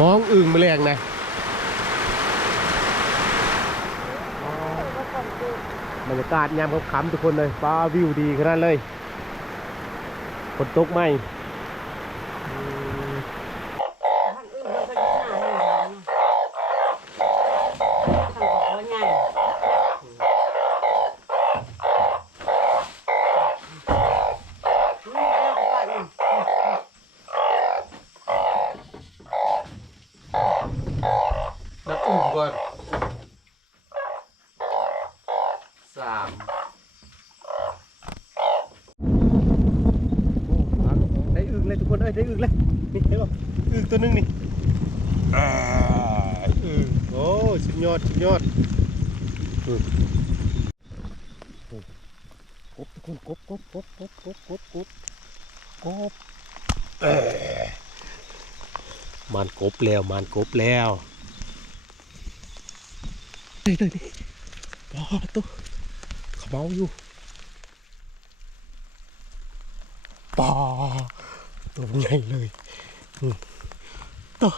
ห้องอึ่งแมลงนะบรรยากาศยามค่ำๆทุกคนเลยฟ้าวิวดีขนาดเลยฝนตกไหม ยอดยอดกบกคกบกบกบกบกบกบกบมันกบแล้วมันกบแล้วเดี๋ยวเดี๋ยวตัวขมเอาอยู่ปอตัวใหญ่เลยตัว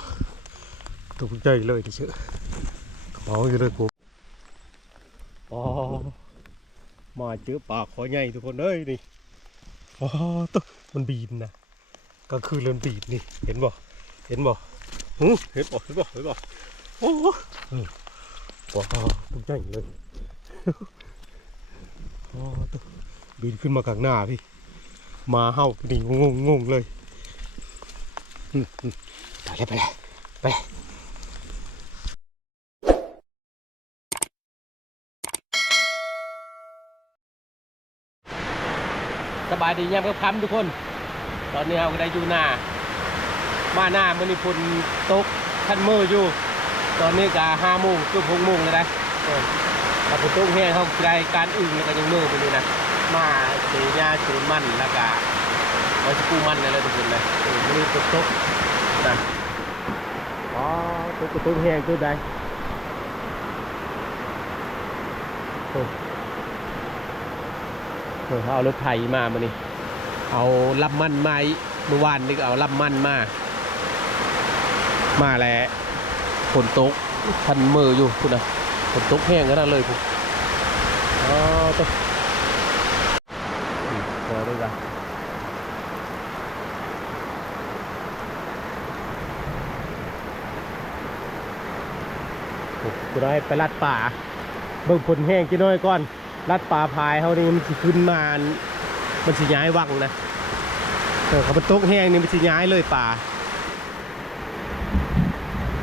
ตัวใหญ่เลยดิเชื่อ เขาเมาอยู่เลยกบปอมาเจอปลาขอใหญ่ทุกคนเอ้ยนี่ปอตัวมันบีนนะก็คือเรือนบีนนี่เห็นบ่เห็นบ่หูเห็นบ่เห็นบ่เห็นบ่โอ้โหอืมปอตัวใหญ่เลยปอตัวบินขึ้นมากลางหน้าพี่มาเห่านี่งงงงเลยอืมอืมไปเลยไปเลยไปเลย บายดียังครับคำทุกคน ตอนนี้เราก็ได้อยู่หน้า มาหน้ามันนี่ฝนตกขั้นมืออยู่ ตอนนี้ก็ห้าโมงเกือหกโมงเลยนะเออถ้าฝนตกแห้งเขาได้การอึ่งแล้วก็ยังมือไปนี่นะมาเสียยาสูนมันแล้วก็ไว้สกูมันอะไรทุกคนเลยมันนี่ฝนตกนะอ๋อตกกระตุ้งแห้งตัวใดโอ้ เออเขาเอารถไถมามานี่เอาลำมันมาเมื่อวานนี่ก็เอาลำมันมา มาแล้วฝนตกพันมืออยู่คุณนะฝนตกแห้งกันนั่นเลยคุณอ๋อตกอืมพอด้วยกันกูได้ไปลัดป่า เบิ่งฝนแห้งกี่น้อยก่อน ลัดป่าพายเขานี่มันสิขึ้นมา มันสิย้ายวังนะเออเขาเป็นตกแห้งนี่มันสิย้ายเลยป่า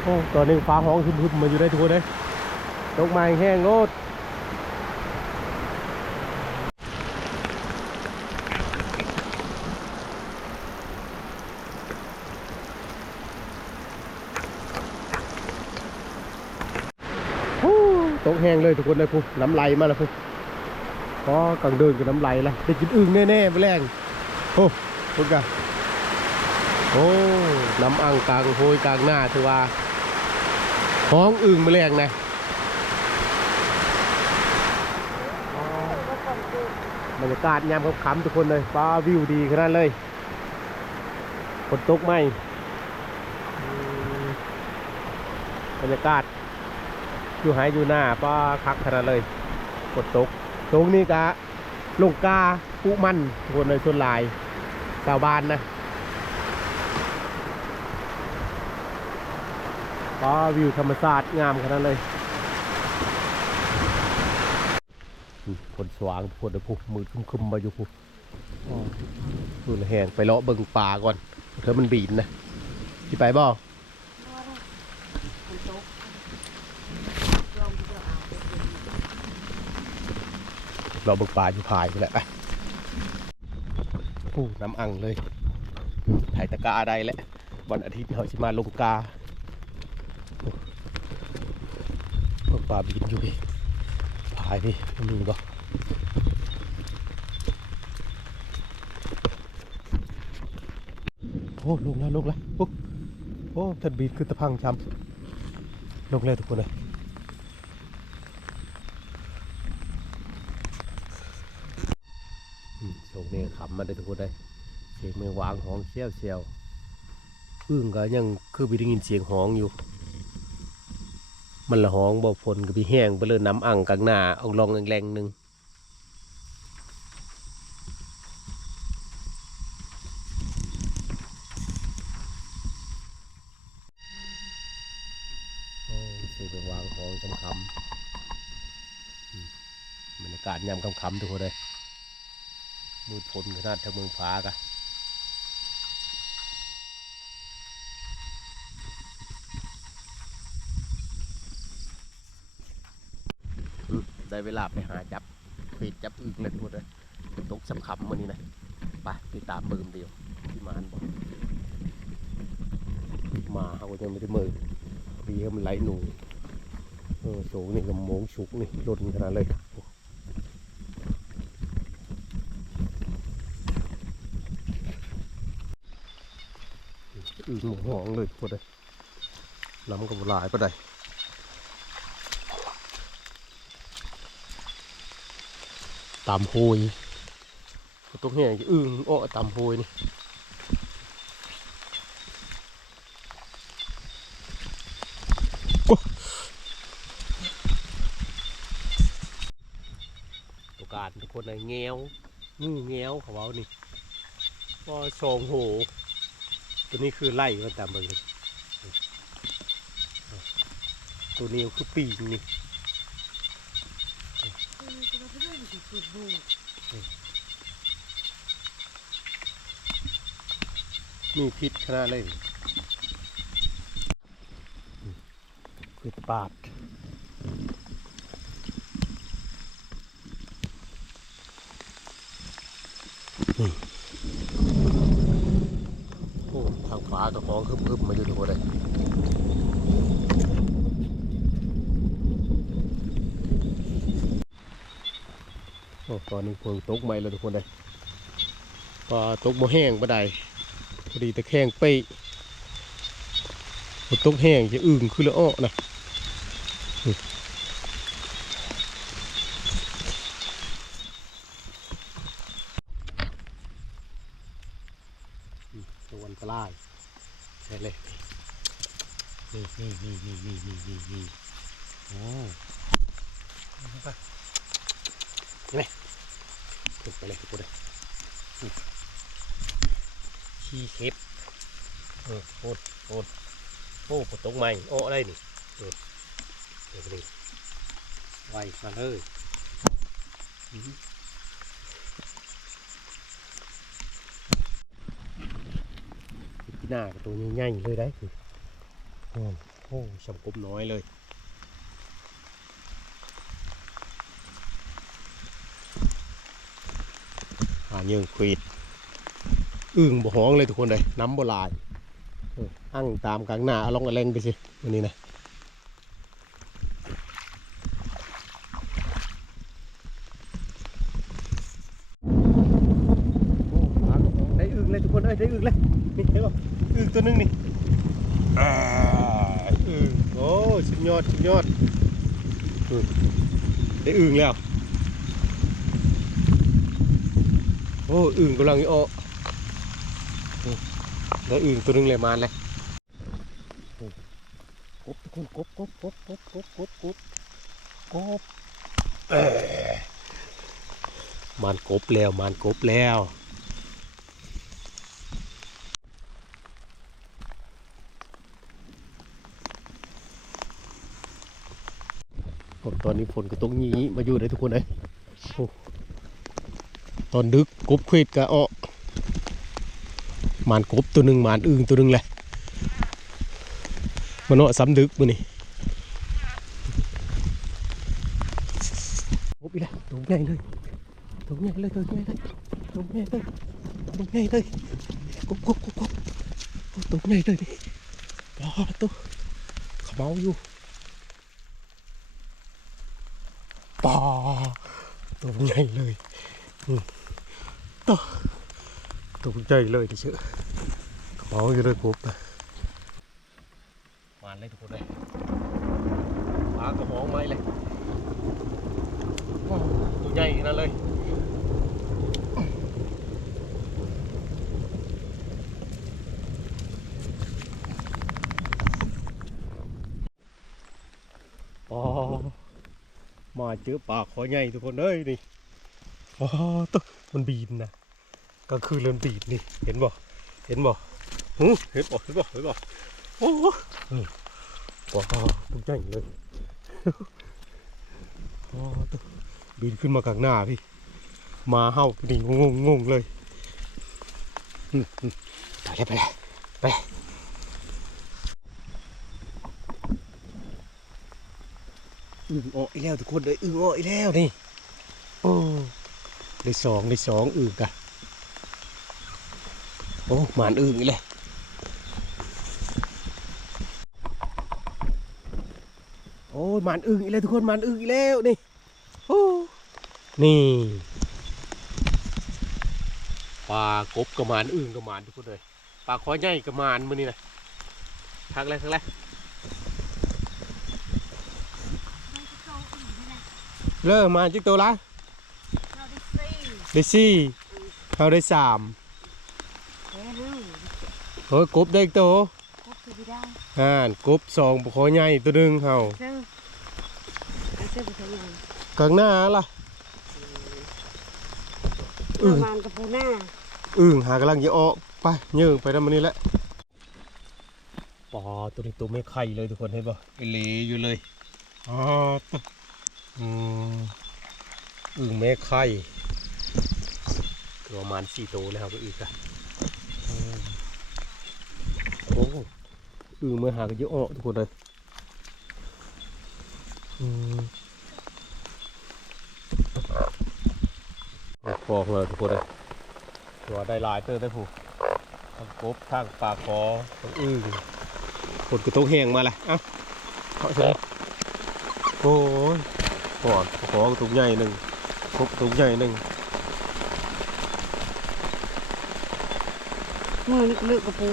โอ้ตอนนี้ฟ้าห้องคึมๆมาอยู่ได้ทุกคนเลยตกมาแห้งโลดตกแห้งเลยทุกคนเลยพูน้ำไหลมาแล้วพู พอกลางเดินกับน้ำไหลละได้กินอึ่งแน่ๆไปแรงโอ้พุกันโอ้น้ำอังกลางโหยกลางหน้าถือว่าห้องอึ่งแมลงนะบรรยากาศยามค่ำๆทุกคนเลยฟ้าวิวดีขนาดเลยฝนตกไหมอืมบรรยากาศอยู่หายอยู่หน้าฟ้าคักขนาดเลยฝนตก ตรงนี้กะลงกาปุมันทุกคนเลยส่วนหลายชาวบ้านนะฟ้าวิวธรรมชาติงามขนาดเลยฝนสว่างฝนผูมืดคึมๆมาอยู่ผูดูแหงไปเลาะเบิ่งป่าก่อนเธอมันบีนนะที่ไปบ่ มันตกลองดูเอา เราเบิ่งป่าอยู่พายไปแหละไปผู้น้ำอังเลยถ่ายตะกาได้แหละวันอาทิตย์เขาจะมาลงกาพวกป่าบินอยู่พี่พายพี่มีบ่โอ้ลงแล้วลงแล้วโอ้โอ้ท่านบินคือตะพังช้ำลงแล้วทุกคนเลย อืมส่งนี่ยขำมาได้ทุกคนเลยเสียงเมืองวางห้องเชี่ยวเชี่ยวอึ้งก็ยังคือไปได้ยินเสียงห้องอยู่ มันละห้องบ่ฝนก็ไปแห้งไปเลยน้ำอ่างกลางหน้าเอาลองแรงๆหนึงวางของจำคำบรรยากาศยามคำๆทุกคนเลย ดฝนขนาดทางเมืองฟ้ากะได้เวลาไปหาจับปีดจับอึ่งเลยทุกคนเลยตกสำคัญวันนี้นะไปติดตามมือมเดียวที่มานบอกมาเขาก็ยังไม่ได้มือดีเขามันไหลหนูเออสูงนี่กับมงฉุกนี่ลดขนาดเลย อึ่งหมหองเลยทุกคนเลยน้ำกับหลายปะไดตามโฮยตกเนี่ยอึ้งอ้อตามโฮยนี่ตัวการทุกคนในแงวงูแงวเขาเอานี่ก็สองโห ตัวนี้คือไล่ก็ตามเบิ่งเลยตัวนี้คือปีกนี่มีพิษขนาดเลยคือปาดนี่โอ้ ทางฝากับของคึบๆมาอยู่ตัวเลยโอ้ตอนนี้ฝนตกใหม่แล้วทุกคนเลยปลาตกบ่แห้งบ่ได้พอดีตะแคงเป๊ะฝนตกแห้งจะอึ่งขึ้นแล้วอ้อนะ mình ô đây này. Được được đi quay con ơi nà của tôi nhanh lên đấy. Ngon ô sầm cũng nói lên à nhưng khuyệt. Ương bộ hoang lên ทุกคนเลยน้ำบ่ลาย อั้งตามกลางหน้าเอาลองกระเลงไปสิวันนี้นะโอ้หากระป๋องได้อึ่งเลยทุกคนเอ้ยได้อึ่งเลยนี่เห็นป่ะอึ่งตัวหนึงนี่อึ่งโอ้สุดยอดสุดยอดได้อึ่งแล้วโอ้อึ่งกำลังออกอืม แล้วอึ่งตัวนึงเลยมาเลยกบทุกคกบกบกบกบกบกบกบมันกบแล้วมันกบแล้วผมตอนนี้ฝนก็ตกงนี้มาอยู่ได้ทุกคนเลยตอนดึกกบควิดกะออ มันกบตัวหนึ่งมันอึ่งตัวหนึ่งเลยมันเนาะซ้ำดึกมือนี่โอ้ยแล้วตัวใหญ่เลยตัวใหญ่เลยตัวใหญ่เลยตัวใหญ่เลยตัวใหญ่เลยกบกบกบกบโอ้ตัวใหญ่เลยนี่ปอตัวเขาเมาอยู่ปอตัวใหญ่เลยอืมตัว ตกใจเลยทีเชื่อขออยู่เลยกบมาเลยทุกคนเลยปลากระหองไม้เลยตัวใหญ่นั่นเลยปอมาเจอปลาขอใหญ่ทุกคนเอ้ยนี่อ๋อตัวมันบีบนะ ก็คือเริ่มบีนนี่ เห็นบ่ เห็นบ่หูเห็นบ่ เห็นบ่ เห็นบ่ โอ้โหนี่ว้าวตัวใหญ่เลยอ๋อตัวบินขึ้นมากลางหน้าพี่ มาเห่านี่งงงงเลยอืมอืมไปเลยไปเลยไปอึ่งออกอีกแล้วทุกคนเลยอึ่งออกอีกแล้วนี่ โอ้ได้สองได้สองอึ่งกัน โอ้หมานอึ่งอีกเลยโอ้ยหมานอึ่งอีกแล้วทุกคนหมานอึ่งอีกแล้วนี่โอ้นี่ปลากบกระมานอึ่งกระมานทุกคนเลยปลาคอใหญ่กระมานมือนี่นะทักเลยทักเลยเริ่มมาจิกตัวละเราได้สี่ได้สี่เขาได้สามเฮ้ยลูก เฮ้ยกบได้อีกตัวพบคือไม่ได้อ่านกบสองปลาคอใหญ่ตัวหนึ่งเขาเจ้าไอ้เจ้าไปทำงานกลางหน้าล่ะปอึ่ระงมาณกับปูหน้าอึ่งหากำลังจะออกไปเยื่งไปทำมันนี่แหละปอตัวนี้ตัวไม่ไข่เลยทุกคนเห็นป่ะไอเหลอยู่เลยอ๋อตัวอืมอึ่งแม่ไข่ประมาณสี่ตัวแล้วครับอึ่งอะอืม โอ้อึ่งเมื่อหากันเยอะออกทุกคนเลยอฟองเลยทุกคนเลยตัวได้หลายเตอร์ได้ผู้ทั้งกบทั้งปลาคอทั้งอึ่งผลกระตุกแหงมาละเอ้าเขาใช่โอ้ยก่อนขอกระตุกใหญ่หนึ่งกบกระตุกใหญ่หนึ่งมือเลือกกับปู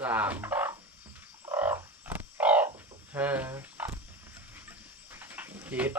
สามห้าคิด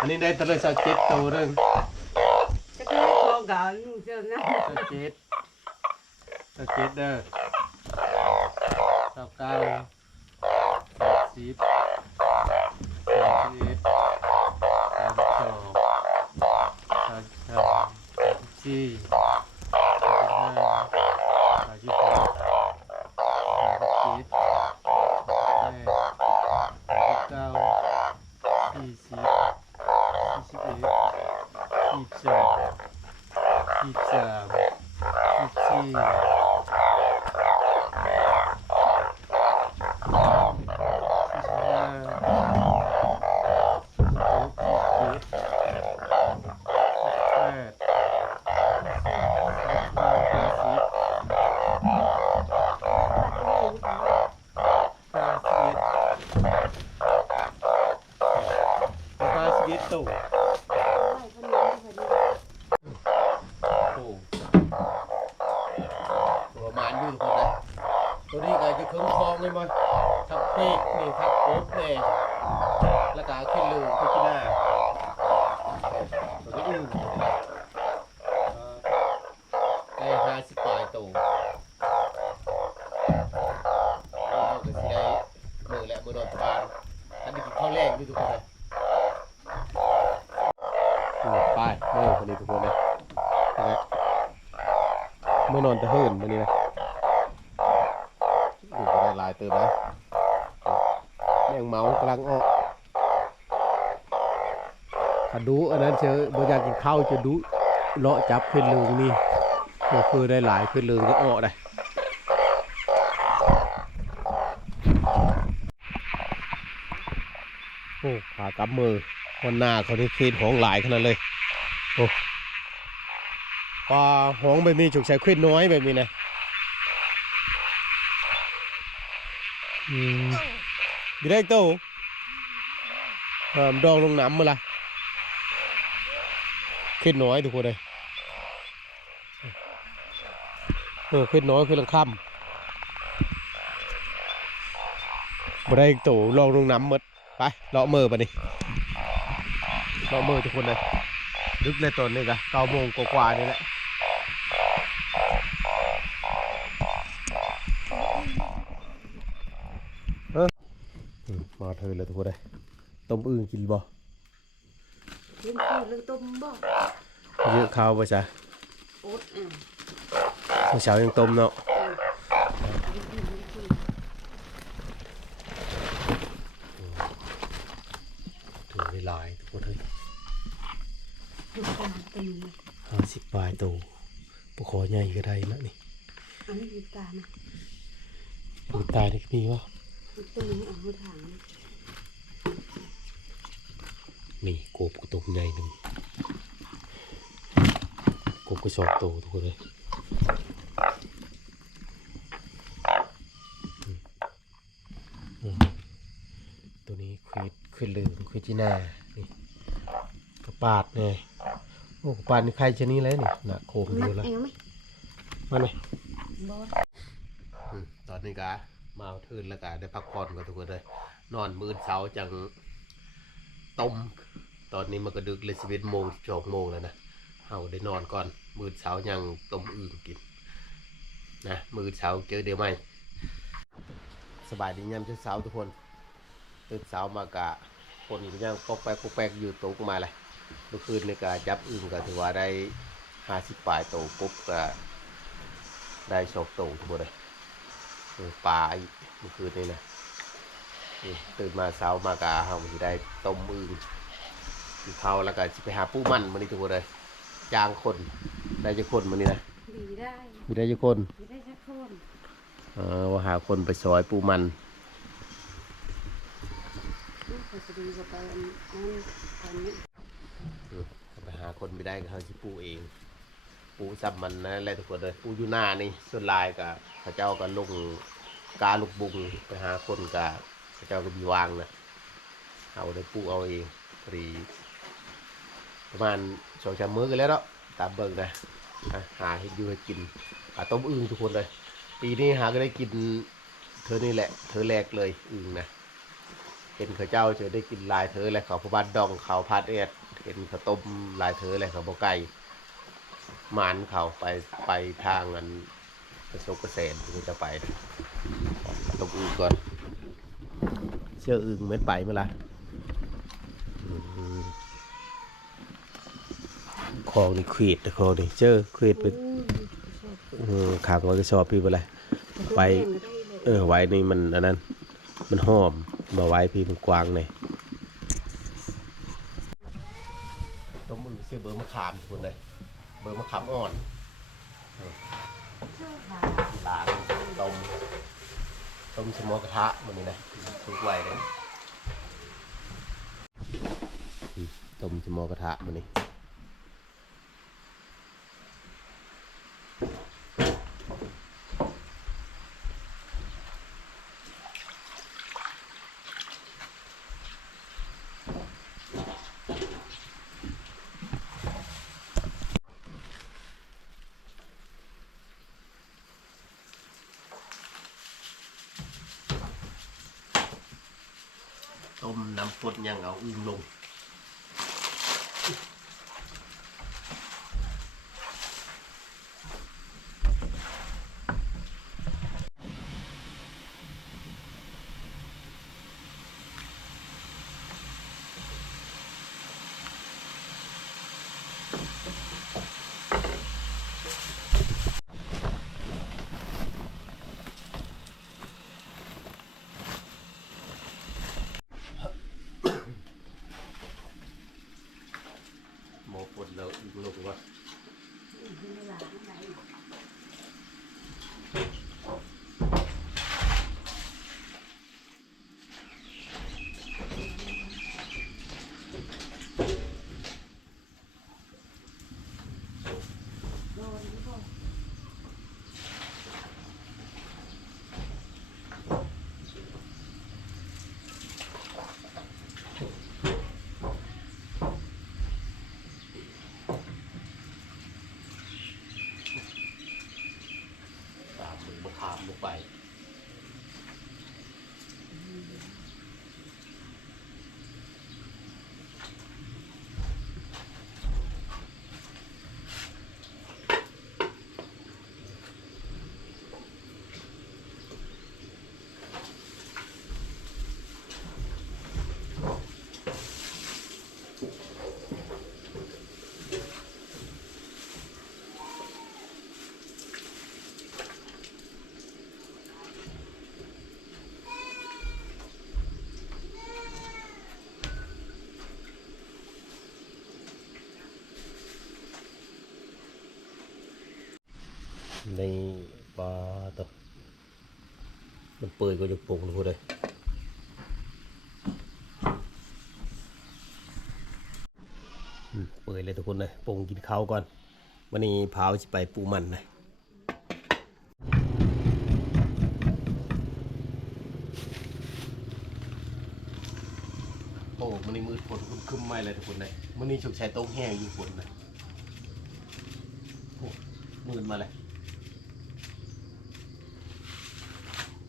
อันนี้ได้ตะเลยสักเจ็ดตัวหนึงจะได้ทองกับลูกเจ้านะสักเจ็ดสักเจ็ดเด้อสักเก้าสักสิบสักสิบเอ็ดสักสองสักสามสักสี่สั วันนี้ทุกคนนะเมื่อนอนจะหื่นวันนี้นะอูได้ลายติมนะแมงเมากลังออกขดูอันนั้นเชื่อบางอย่างกินข้าวจะดูเลาะจับขึ้นลึงนี่ก็คือได้หลายขึ้นลึงก็ออกได้โอ้ขากำมือคนหน้าเขาที่ซีดของหลายขนาดเลย ปลาหองแบบนี้ฉุกใช้ขึ้นน้อยแบบนี้นะอืมดีได้โตเอ่อดองลงน้ำมาละขึ้นน้อยทุกคนเลยเออขึ้นน้อยขึ้นลังค่ำบ่ได้โตลองลงน้ำมดไปเลาะเมือไปดิเลาะเมือทุกคนเลย ดึกเลยตอนนี้กะเก้าโมงกว่าๆนี่แหละเอออืมมาเธอเลยทุกคนเลยต้มอึ่งกินบ่เล่นคือเรื่องต้มบ่เยอะข้าวป่ะจ๊ะโอ๊ตอะเมื่อเช้ายังต้มเนาะถึงเวลาทุกคนเลย ดูขนาดเต็มเลยห้าสิบปลายโตปขอใหญ่ก็ได้นะนี่อันนี้มีตานะปูตายนี่ก็มีวะมันต้มนี้เอาหัวถังนะนี่กบกระตุกใหญ่หนึ่งกบกระสอบโตทุกคนเลยอืมอืมตัวนี้ควิดขึ้นลืมควิดที่หน้านี่กระปาดเลย โอ้กระปาดนี่ใครชนิดแล้วนี่หนักโคมมัเดีดยวแล้วเองไหมมาเลยบ่ตอนนี้กะมาเอาทืนแล้วกะได้พักผ่อนกันทุกคนเลยนอนมื้อเช้าจังต้ม ตอนนี้มันก็ดึกเลยสิบเอ็ดโมงสองโมงแล้วนะเอาได้นอนก่อน มื้อเช้ายังต้มอึ่งกินนะมื้อเช้าเจอเดี๋ยวใหม่สบายดียามเช้าๆทุกคนตื่นเช้ามากะคนก็ยังปอกแป๊กปอกแป๊กอยู่โต๊ะมาเลย เมื่อคืนนี่กะจับอึ่งก็ถือว่าได้ห้าสิบปลายโตปุ๊บก็ได้สองโตทุกคนเลยเออปลาอีกเมื่อคืนนี้นะนี่ตื่นมาเช้ามากะเราจะได้ต้มอึ่งกินข้าวแล้วก็จะไปหาปูมันมันนี่ทุกคนเลยจ้างคนได้จะคนมันนี่นะดีได้มีได้จะคนดีได้สักคนเออว่าหาคนไปซอยปูมันนี่ก็จะดีกว่าไปอันนั้นตอนนี้อืมไปหา คนไม่ได้ก็เขาจะปูเอง ปูซับมันนะอะไรทุกคนเลยปูอยู่หน้านี่ส่วนลายกับพระเจ้าก็ลงกาลูกบุงไปหาคนกับพระเจ้าก็มีวางนะเอาได้ปูเอาเองพอดีประมาณสองชามมื้อกันแล้วเนาะตามเบิ่งนะหาให้อยู่ให้กินหาต้มอึ่งทุกคนเลย ปีนี้หาก็ได้กินเธอนี่แหละ เธอแรกเลยอึ่งนะเห็นเขาเจ้าเจะได้กินลายเธอเลยเขาพระบานดองเขาพัดเอ็ด เห็นเขาต้มลายเธอเลยเขาบอไก่หมานเขาไปไปทางอันกระโซกเกษตรที่จะไปต้มอึ่งก่อน เชื่ออึ่งเม็ดไปเมื่อไรคลองนี่ขวีดคลองนี่เจอขวีดไปอู้ชอบเออขางไว้ก็ชอบพี่ไปเลยไปเออไว้นี่มันอันนั้น มันหอมมาไว้พี่มันกวางเลย ต้มมือซื้อเบอร์มะขามคุณเลยเบอร์มะขามอ่อนล้างต้มต้มสมอกระทะมันนี่นะทุกไวเลยต้มสมอกระทะมันนี่ ยังเอาอึ่งลง เปื่อยก็จะปรุงทุกเลยเปื่อยเลยทุกคนเลยปรุงกินข้าวก่อนวันนี้พาจะไปปูมันนะโอ้มันนี่มืดฝนคึมๆไม่เลยทุกคนเลยมันนี่ชกชายโต๊ะแห้งยิงฝนนะโอ้มืดมาเลย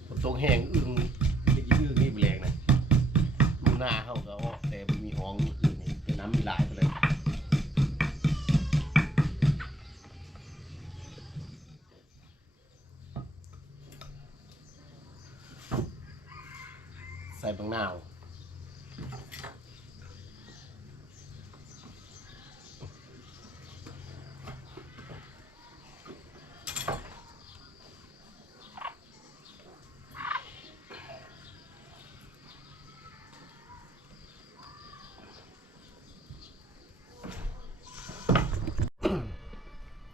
ฝน ตกแห้งอึ้งได้ยินอึ้งนี่แรงนะมือหน้าเข้าก็ออกแต่มันมีห้องเมื่อคืนนี่แต่น้ำมีหลายไปเลยใส่บางนาว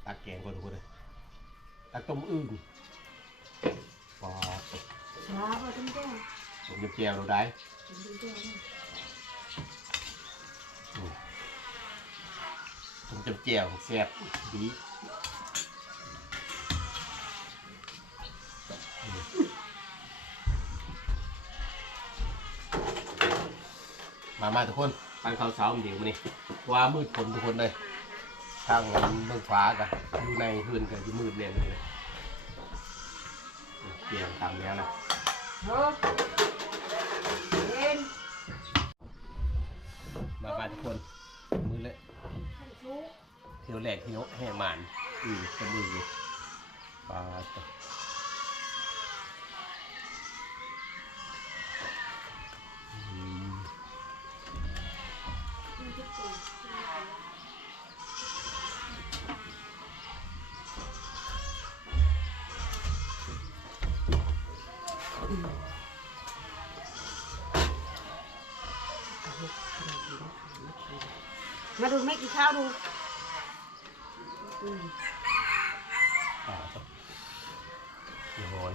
ตักแกงก่อนทุกคนเลย ตักต้มอึ่งปอดช้าพอจังแจ้งผมจะเจียวเราได้จังแจ้งผมจะเจียวแซ่บดีมามาทุกคนปันข้าวเช้ามันเดี๋ยวมานี่ว่ามืดฝนทุกคนเลยทางเมืองฟ้ากันอยู่ในพื้นกันอยู่มืดเรียนเลย เกี่ยวตามแล้วนะเฮ้ยเอ็นมาบ้านทุกคน มือเลยท่านชู้เที่ยวแรกที่นกแห่หมานอืมจะมืออยู่ปลา มาดูแม่กินข้าวดูปลาตะร้อน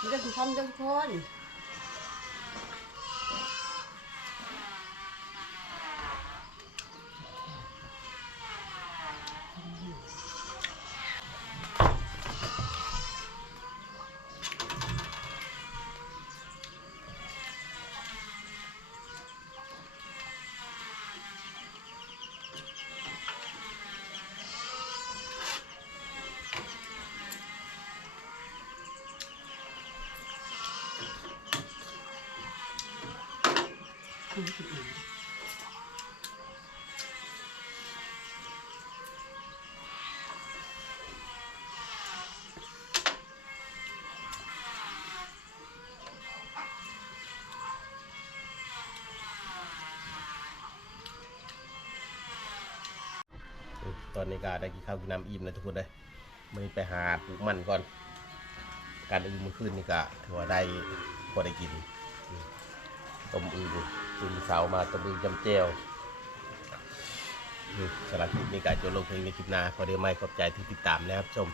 มันจะถูกทำจัง คนตอนนี้ก็ได้กินข้าวกินน้ำอิ่มแล้วทุกคนเลยมันไปหาปลูกมันก่อน การอึ่งเมื่อคืนนี่ก็ถือว่าได้พอได้กินต้มอึ่ง ตื่นเสามาตะบึงจำเจียวสำหรับคลิปนี้ก็จบลงเพียงในคลิปหน้าขอเดียวไม่ขอบใจที่ติดตามนะครับชม